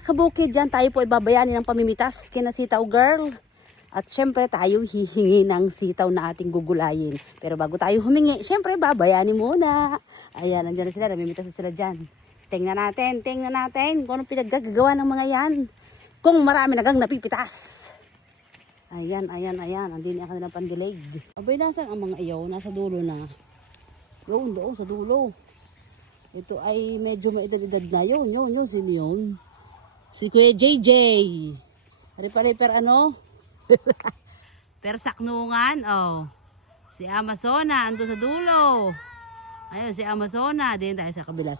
mga kabukid, dyan tayo po ibabayani ng pamimitas kina Sitaw Girl. At syempre tayo hihingi ng sitaw na ating gugulayin. Pero bago tayo humingi, syempre babayani muna. Ayan, nandiyan na sila, namimitas na sila dyan. Tingnan natin kung anong pinaggagawa ng mga yan. Kung marami nagang napipitas. Ayan, andin ang kanilang pandilig. Abay, nasan ang mga iyaw? Nasa dulo na. Doon sa dulo. Ito ay medyo maedad-edad na. Yun, sino yun? Si Kuya JJ. Per ano? Persaknungan, oh. Si Amazona, ando sa dulo. Ayun, si Amazona. Din tayo sa kabila.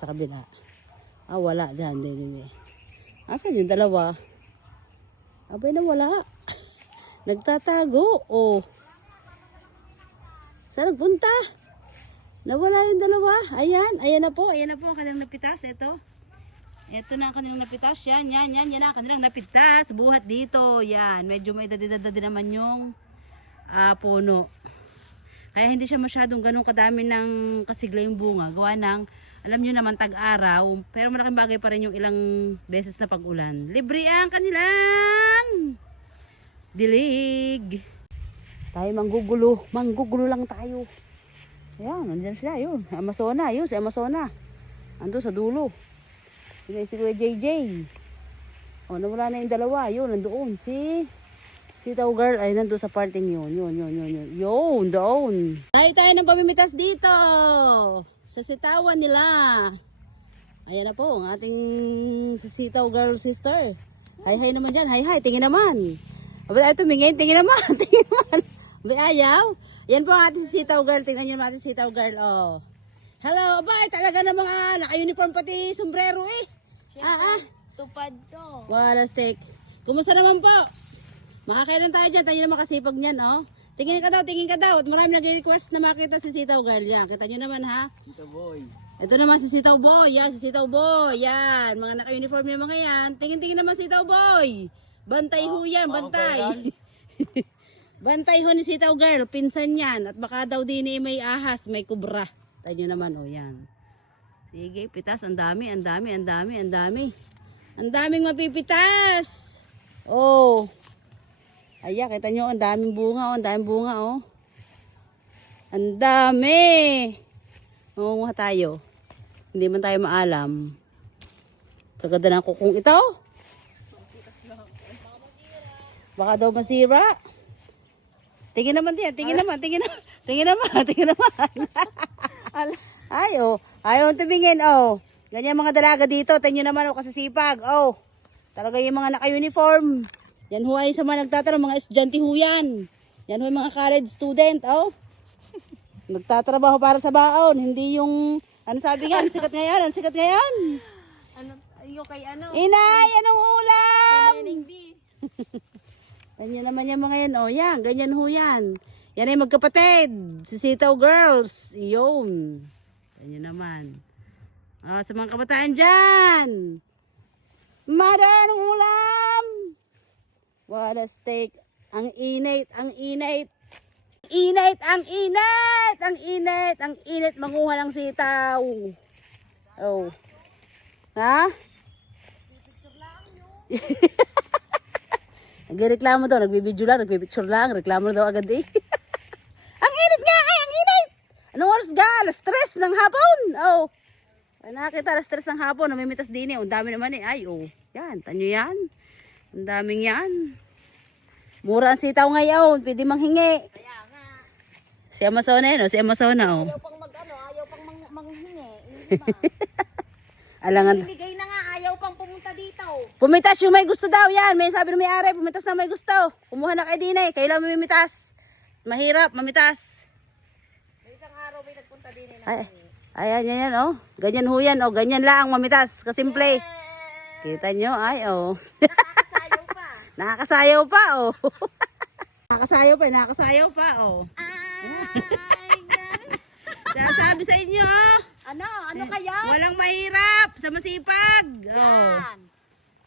Ah, wala. Hindi. Asan yung dalawa? Abay, na wala. Nagtatago, oh. Saan nagpunta? Nawala yung dalawa. Ayan na po ang kanilang napitas. Ito na ang kanilang napitas. Yan ang kanilang napitas. Buhat dito. Yan. Medyo may edad din naman yung puno. Kaya hindi siya masyadong ganun kadami ng kasigla yung bunga. Gawa ng, alam nyo naman, tag-araw. Pero malaking bagay pa rin yung ilang beses na pag-ulan. Libre ang kanilang dilig. Tayo manggugulo lang tayo. Ayan, nandiyan sila, yun. Si Amazona. Ando sa dulo. Si Kuya JJ. O, nawala na yung dalawa. Yun, nandoon. Si Sitaw Girl ay nandoon sa parting yun. Yun, doon. Tayo ng pamimitas dito. Sa sitawan nila. Ayan na po, ang ating Sitaw Girl sister. Hi naman dyan. Hi. Tingin naman. Abay, ay tumingin. Tingin naman. Abay, ayaw. Yan po ang ating Sitaw Girl. Tingnan nyo natin Sitaw Girl. Oh. Hello. Abay, talaga na mga naka-uniform pati sombrero eh. Tupad to. Wala steak. Kumusta naman po? Makakailan tayo dyan. Tayo na makasipag niyan, oh. Tingin ka daw. At marami nag-request na makita si Sitaw Girl. Yan. Kita nyo naman, ha? Sitaw boy. Ito naman si Sitaw Boy. Yan, si Sitaw Boy. Yan. Mga naka-uniform yung mga yan. Tingin naman Sitaw Boy. Bantay ho yan. Bantay. Bantay ho ni Sitaw Girl. Pinsan yan. At baka daw din may ahas. May kubra. Tayo nyo naman, oh. Yan. Sige, pitas. Ang dami. Ang daming mapipitas. Oh. Ayan, kita nyo, ang daming bunga, oh. Ang dami. Mangunguha tayo. Hindi man tayo maalam. Sa ganda ng kukong ito. Baka daw masira. Tingin naman. Ay, oh. Ayaw tumingin, oh. Ganyan mga dalaga dito. Tingin naman, oh, kasasipag. Oh. Talaga yung mga naka-uniform. Yan ho ay sa mga nagtatrabaho, mga estudyante ho yan. Yan ho yung mga college student, oh. Nagtatrabaho para sa baon, hindi yung, ano sabi nga, ang sikat ngayon. Yung kay ano? Inay, anong ulam? Sineneng B. Ganyan naman yung mga yan, oh. Yan, ganyan ho yan. Yan ay magkapatid. Si Sitaw Girls. Iyon. Ganyan naman. Oh, sa mga kabataan dyan. Mother, anong ulam? What a steak. Ang init. Manguha ng sitaw. Oh. Ha? Nagreklamo daw. Nagbibidyo lang. Reklamo daw agad eh. Ang init nga ay, ang init. Anong oras ga? Alas 3 ng hapon. Oh. Ay, nakakita alas 3 ng hapon. Namimitas din eh. Ang dami naman eh. Ay, oh. Yan. Tanyo yan. Ang daming yan. Mura ang sitaw ngayon. Pwede manghingi. Kaya nga. Si Amazona yun, oh. Si Amazona, oh. Ayaw pang manghingi. Alangan. Ibigay na nga, ayaw pang pumunta dito. Pumitas yung may gusto daw. Yan. May sabi ng may-ari. Pumitas na may gusto. Kumuha na kay Dine. Kailan mamitas. Mahirap, mamitas. May isang araw may nagpunta din na. Ayan, yan, oh. Ganyan ho yan, oh. Ganyan lang, mamitas. Kasimple. Kita nyo, ay, oh. Nakakasayaw pa. Nakakasayaw pa, oh. Nakakasayaw pa, oh. Sabi sa inyo, oh. Ano kaya? Walang mahirap sa masipag. Oh. Yan.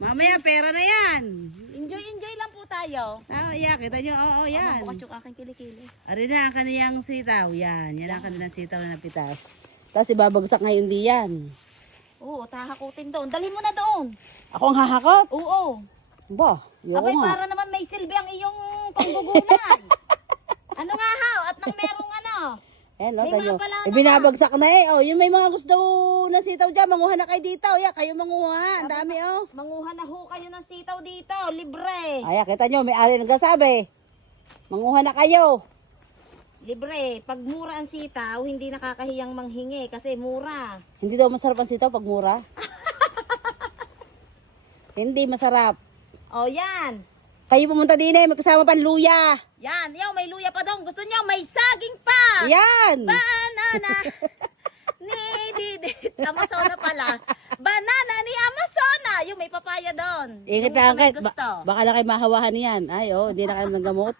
Mamaya, pera na yan. Enjoy lang po tayo. Yeah, kita nyo, oo, yan. Bukas yung aking kilikili. Ari na ang kaniyang sitaw, yan. Yan ang kanilang sitaw na napitas. Tapos ibabagsak ngayon di yan. Oo, tahakutin doon. Dalhin mo na doon. Ako ang hahakot. Oo. Ba, yun Abay, nga. para naman may silbi ang iyong panggugulan. Ano nga haw? At nang merong ano? Ayan, no, May tanyo. mga pala na Binabagsak na eh. Oh, yung may mga gusto na sitaw dyan, manguha na kayo dito. Yeah, kayo manguha. Ang dami, oh. Manguha na ho kayo ng sitaw dito. Libre. Ay, kita nyo, may ari nagsasabi. Manguha na kayo. Libre. Pag mura ang sitaw, hindi nakakahiyang manghingi kasi mura. Hindi daw masarap ang sitaw pag mura. Hindi masarap. O yan. Kayo pumunta din eh, magkasama pa ang luya. Yan. Yaw, may luya pa doon. Gusto niyo, may saging pa. Yan. Banana ni Amazona pala. Banana ni Amazona. Yung may papaya doon. Ingat Yung lang may kayo. gusto. Baka na kayo mahawahan yan. Ay, oh, hindi na kayo ng gamot.